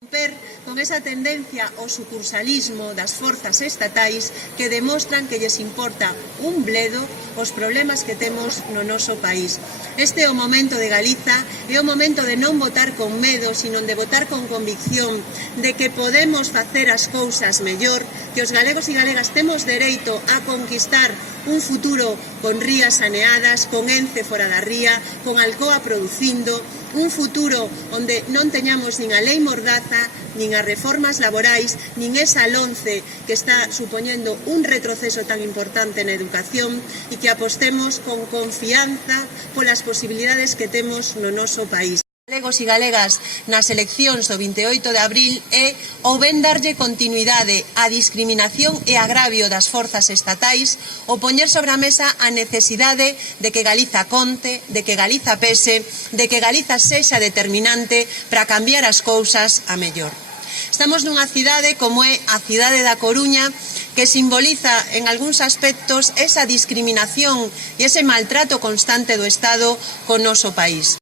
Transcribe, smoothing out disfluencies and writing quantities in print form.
Romper con esa tendencia ao sucursalismo das forzas estatais que demostran que lles importa un bledo os problemas que temos no noso país. Este é o momento de Galiza, é o momento de non votar con medo, sino de votar con convicción de que podemos facer as cousas mellor, que os galegos e galegas temos dereito a conquistar un futuro con rías saneadas, con Ence fora da ría, con Alcoa producindo, un futuro onde non teñamos nin a lei mordaza, nin as reformas laborais, nin esa LOMCE que está supoñendo un retroceso tan importante na educación e que apostemos con confianza polas posibilidades que temos no noso país. Galegos e galegas nas eleccións do 28 de abril é ou ben darlle continuidade á discriminación e agravio das forzas estatais ou poñer sobre a mesa a necesidade de que Galiza conte, de que Galiza pese, de que Galiza sexa determinante para cambiar as cousas a mellor. Estamos nunha cidade como é a cidade da Coruña que simboliza en algúns aspectos esa discriminación e ese maltrato constante do Estado co noso país.